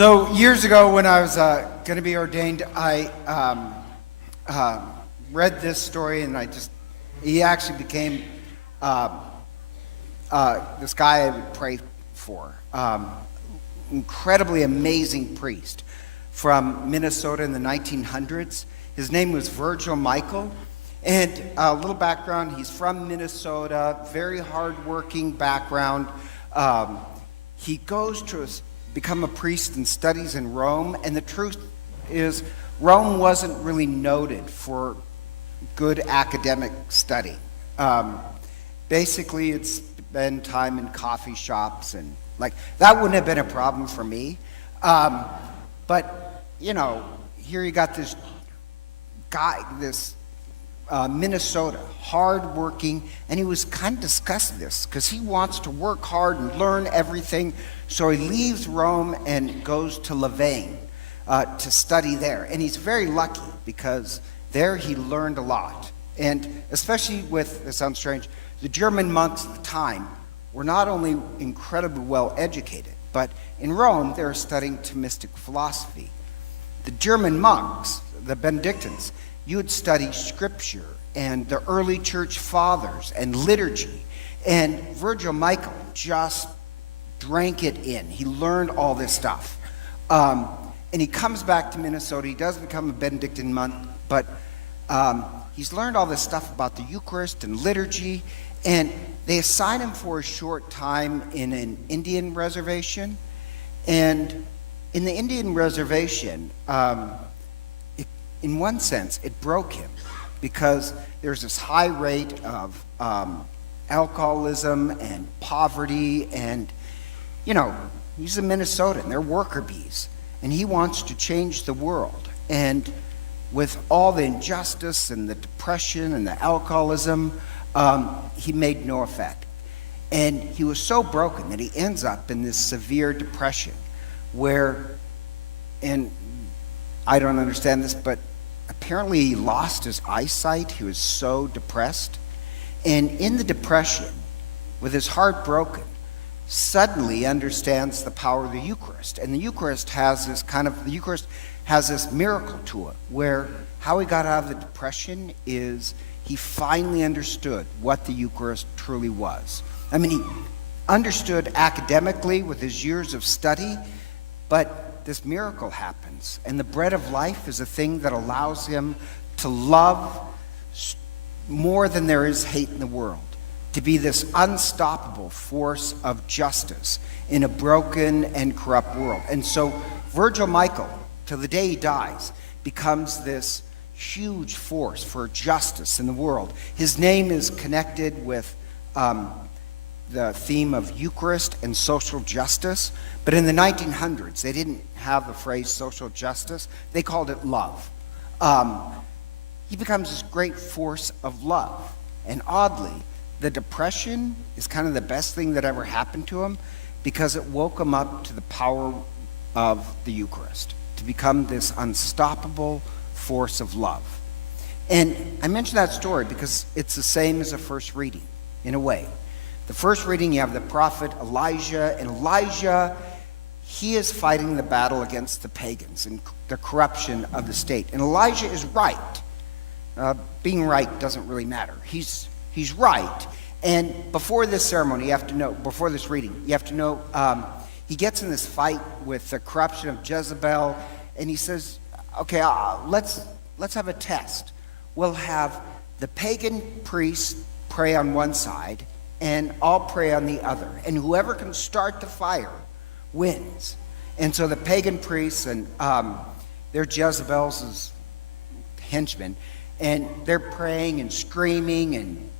So years ago, when I was going to be ordained, I read this story, and he actually became this guy I would pray for. Incredibly amazing priest from Minnesota in the 1900s. His name was Virgil Michael. And a little background, he's from Minnesota, very hardworking background. He goes to become a priest and studies in Rome, and the truth is Rome wasn't really noted for good academic study. Basically, it's spend time in coffee shops, and that wouldn't have been a problem for me. But here you got this guy, Minnesota, hardworking, and he was kind of discussing this because he wants to work hard and learn everything. So he leaves Rome and goes to Louvain to study there. And he's very lucky because there he learned a lot. And especially with, it sounds strange, the German monks at the time were not only incredibly well educated, but in Rome they were studying Thomistic philosophy. The German monks, the Benedictines, you would study scripture and the early church fathers and liturgy. And Virgil Michael just drank it in. He learned all this stuff. And he comes back to Minnesota. He does become a Benedictine monk, but he's learned all this stuff about the Eucharist and liturgy. And they assign him for a short time in an Indian reservation. And in the Indian reservation, in one sense, it broke him because there's this high rate of alcoholism and poverty, and he's a Minnesotan, they're worker bees, and he wants to change the world. And with all the injustice and the depression and the alcoholism, he made no effect. And he was so broken that he ends up in this severe depression where, and I don't understand this, but apparently he lost his eyesight. He was so depressed. And in the depression, with his heart broken, suddenly he understands the power of the Eucharist. And the Eucharist has this miracle to it, where how he got out of the depression is he finally understood what the Eucharist truly was. I mean, he understood academically with his years of study, but this miracle happens, and the bread of life is a thing that allows him to love more than there is hate in the world, to be this unstoppable force of justice in a broken and corrupt world. And so Virgil Michael, till the day he dies, becomes this huge force for justice in the world. His name is connected with the theme of Eucharist and social justice. But in the 1900s, they didn't have the phrase social justice. They called it love. He becomes this great force of love. And oddly, the depression is kind of the best thing that ever happened to him because it woke him up to the power of the Eucharist, to become this unstoppable force of love. And I mention that story because it's the same as the first reading, in a way. The first reading, you have the prophet Elijah, and Elijah, he is fighting the battle against the pagans and the corruption of the state. And Elijah is right. Being right doesn't really matter. He's right. And before this ceremony, you have to know, before this reading, you have to know, he gets in this fight with the corruption of Jezebel, and he says, okay, let's have a test. We'll have the pagan priests pray on one side, and I'll pray on the other. And whoever can start the fire wins. And so the pagan priests and their Jezebel's henchmen, and they're praying and screaming, and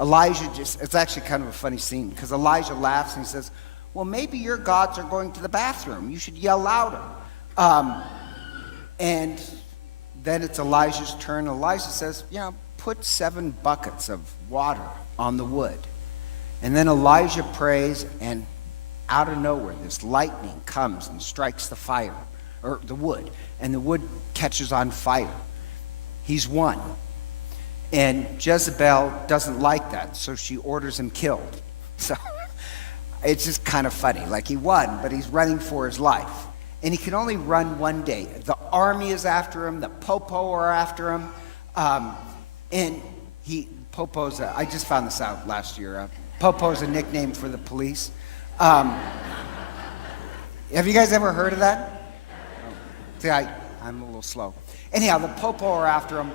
Elijah it's actually kind of a funny scene because Elijah laughs and he says, well, maybe your gods are going to the bathroom. You should yell louder. And then it's Elijah's turn. Elijah says, put 7 buckets of water on the wood. And then Elijah prays, and out of nowhere, this lightning comes and strikes the fire, or the wood, and the wood catches on fire. He's won. And Jezebel doesn't like that, so she orders him killed. So it's just kind of funny. Like, he won, but he's running for his life. and he can only run one day. The army is after him, the popo are after him, Popo's, I just found this out last year, Popo's a nickname for the police. Have you guys ever heard of that? See, I'm a little slow. Anyhow, the popo are after him,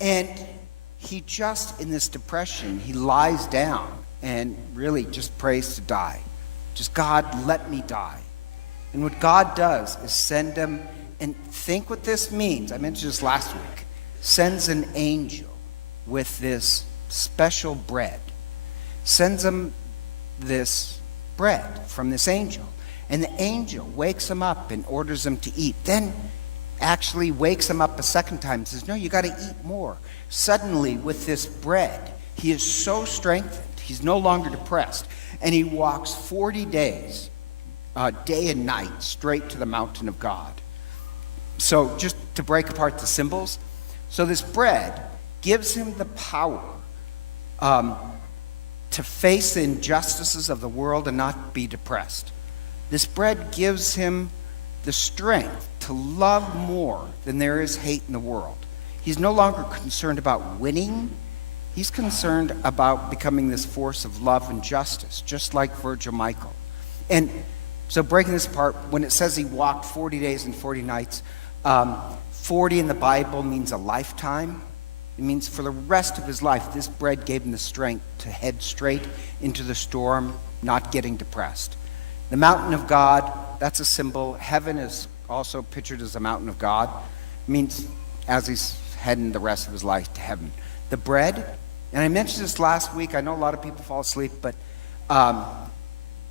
and he just, in this depression, he lies down and really just prays to die. Just, God, let me die. And what God does is send him, and think what this means. I mentioned this last week. Sends an angel with this special bread. Sends him this bread from this angel. And the angel wakes him up and orders him to eat. Then actually wakes him up a second time and says, no, you got to eat more. Suddenly, with this bread, he is so strengthened. He's no longer depressed. And he walks 40 days, day and night, straight to the mountain of God. So just to break apart the symbols, so this bread gives him the power to face the injustices of the world and not be depressed. This bread gives him the strength to love more than there is hate in the world. He's no longer concerned about winning. He's concerned about becoming this force of love and justice, just like Virgil Michael. And so breaking this apart, when it says he walked 40 days and 40 nights, 40 in the Bible means a lifetime. It means for the rest of his life, this bread gave him the strength to head straight into the storm, not getting depressed. The mountain of God, that's a symbol. Heaven is also pictured as the mountain of God. It means as he's heading the rest of his life to heaven. The bread, and I mentioned this last week, I know a lot of people fall asleep, but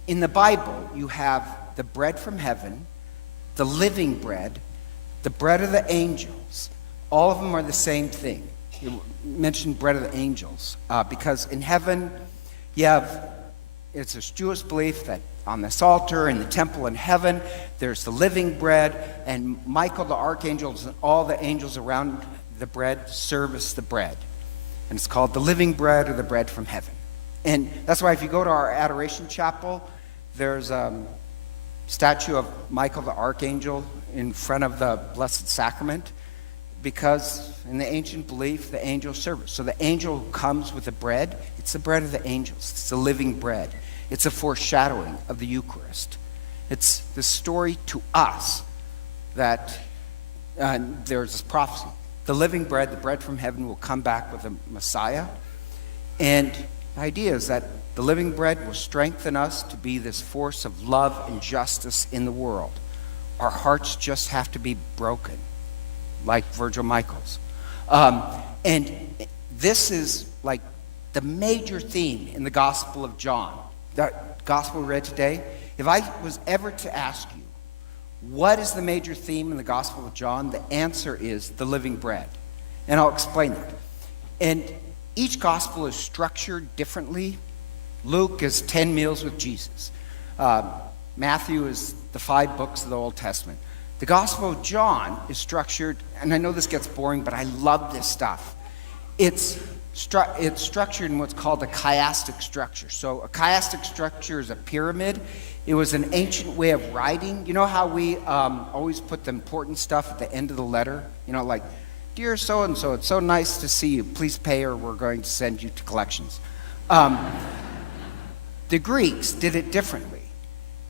in the Bible, you have the bread from heaven, the living bread, the bread of the angels. All of them are the same thing. You mentioned bread of the angels because in heaven, it's a Jewish belief that on this altar in the temple in heaven, there's the living bread, and Michael the archangel and all the angels around the bread service the bread. And it's called the living bread or the bread from heaven. And that's why if you go to our adoration chapel, there's a statue of Michael the archangel in front of the Blessed Sacrament, because in the ancient belief, the angel serves. So the angel who comes with the bread, it's the bread of the angels. It's the living bread. It's a foreshadowing of the Eucharist. It's the story to us that there's this prophecy. The living bread, the bread from heaven, will come back with a Messiah. And the idea is that the living bread will strengthen us to be this force of love and justice in the world. Our hearts just have to be broken, like Virgil Michael's. And this is like the major theme in the Gospel of John. The Gospel we read today, if I was ever to ask you, what is the major theme in the Gospel of John? The answer is the living bread. And I'll explain that. And each Gospel is structured differently. Luke is 10 meals with Jesus. Matthew is the 5 books of the Old Testament. The Gospel of John is structured, and I know this gets boring, but I love this stuff. It's structured in what's called a chiastic structure. So a chiastic structure is a pyramid. It was an ancient way of writing. You know how we always put the important stuff at the end of the letter? You know, like, dear so-and-so, it's so nice to see you. Please pay or we're going to send you to collections. The Greeks did it differently.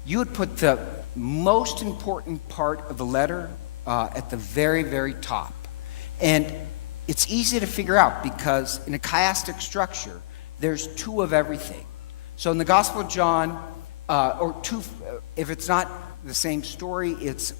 You would put the most important part of the letter at the very, very top. And it's easy to figure out because in a chiastic structure, there's 2 of everything. So in the Gospel of John, or 2, if it's not the same story, it's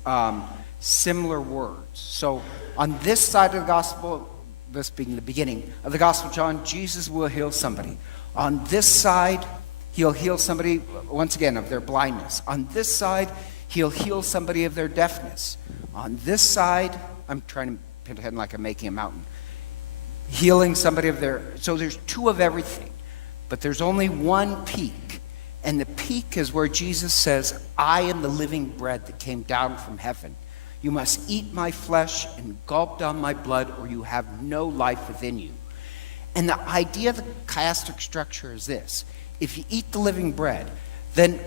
similar words. So on this side of the Gospel, this being the beginning of the Gospel of John, Jesus will heal somebody. On this side, he'll heal somebody, once again, of their blindness. On this side, he'll heal somebody of their deafness. On this side, I'm trying to pretend like I'm making a mountain. Healing somebody of their... So there's 2 of everything, but there's only one peak. And the peak is where Jesus says, I am the living bread that came down from heaven. You must eat my flesh and gulp down my blood, or you have no life within you. And the idea of the chiastic structure is this. If you eat the living bread, then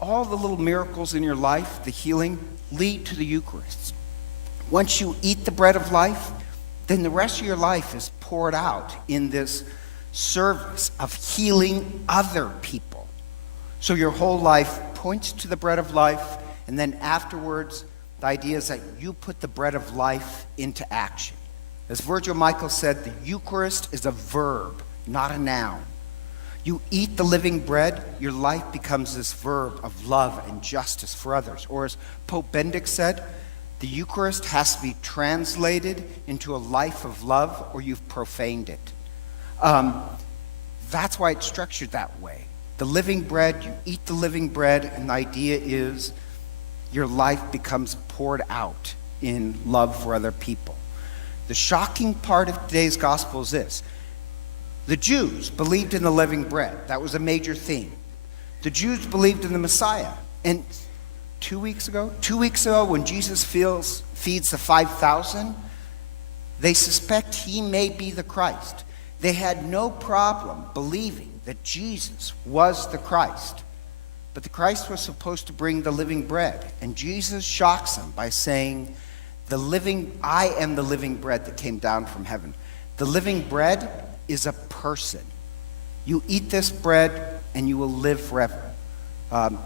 all the little miracles in your life, the healing, lead to the Eucharist. Once you eat the bread of life, then the rest of your life is poured out in this service of healing other people. So your whole life points to the bread of life, and then afterwards, the idea is that you put the bread of life into action. As Virgil Michael said, the Eucharist is a verb, not a noun. You eat the living bread, your life becomes this verb of love and justice for others. Or as Pope Benedict said, the Eucharist has to be translated into a life of love, or you've profaned it. That's why it's structured that way. The living bread, you eat the living bread, and the idea is your life becomes poured out in love for other people. The shocking part of today's gospel is this. The Jews believed in the living bread. That was a major theme. The Jews believed in the Messiah. And 2 weeks ago when Jesus feeds the 5,000, they suspect he may be the Christ. They had no problem believing that Jesus was the Christ. But the Christ was supposed to bring the living bread. And Jesus shocks them by saying, I am the living bread that came down from heaven. The living bread is a person. You eat this bread and you will live forever. And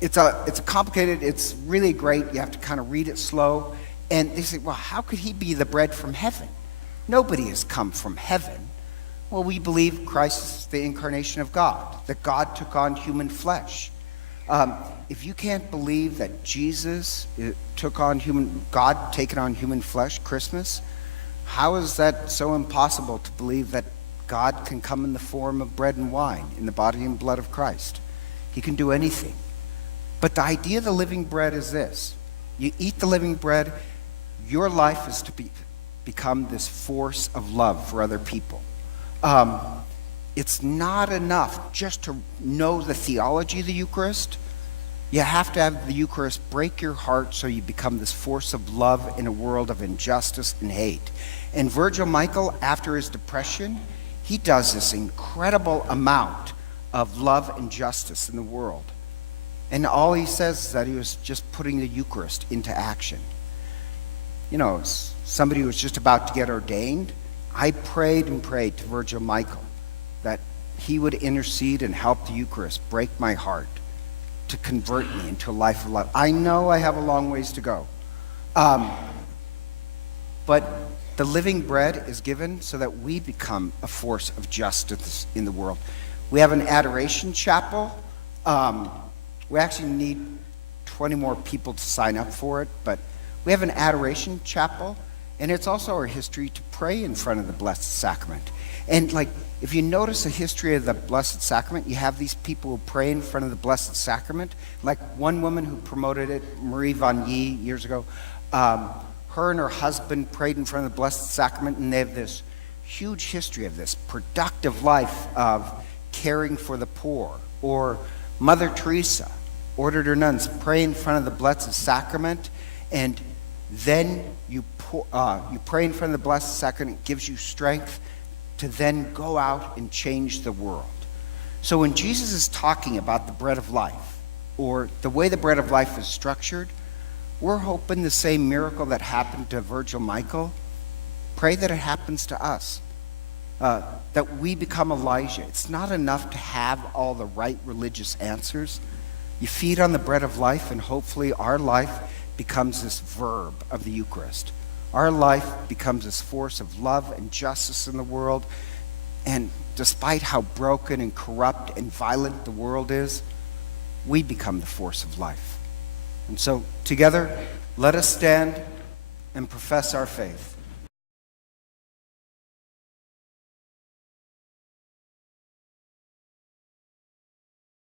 it's complicated, it's really great. You have to kind of read it slow. And they say, well, how could he be the bread from heaven? Nobody has come from heaven. Well, we believe Christ is the incarnation of God, that God took on human flesh. If you can't believe that Jesus God taking on human flesh, Christmas, how is that so impossible to believe that God can come in the form of bread and wine, in the body and blood of Christ? He can do anything. But the idea of the living bread is this. You eat the living bread, your life is to become this force of love for other people. It's not enough just to know the theology of the Eucharist. You have to have the Eucharist break your heart so you become this force of love in a world of injustice and hate. And Virgil Michael, after his depression, he does this incredible amount of love and justice in the world. And all he says is that he was just putting the Eucharist into action. You know, somebody who was just about to get ordained, I prayed and prayed to Virgil Michael that he would intercede and help the Eucharist break my heart to convert me into a life of love. I know I have a long ways to go. But the living bread is given so that we become a force of justice in the world. We have an adoration chapel. We actually need 20 more people to sign up for it, but we have an adoration chapel, and it's also our history to pray in front of the Blessed Sacrament. And if you notice the history of the Blessed Sacrament, you have these people who pray in front of the Blessed Sacrament. Like one woman who promoted it, Marie Van Yee, years ago, her and her husband prayed in front of the Blessed Sacrament, and they have this huge history of this productive life of caring for the poor. Or Mother Teresa ordered her nuns pray in front of the Blessed Sacrament, and then you pray in front of the Blessed Sacrament. It gives you strength to then go out and change the world. So when Jesus is talking about the bread of life, or the way the bread of life is structured, we're hoping the same miracle that happened to Virgil Michael, pray that it happens to us. That we become Elijah. It's not enough to have all the right religious answers. You feed on the bread of life, and hopefully our life becomes this verb of the Eucharist. Our life becomes this force of love and justice in the world. And despite how broken and corrupt and violent the world is, we become the force of life. And so together, let us stand and profess our faith.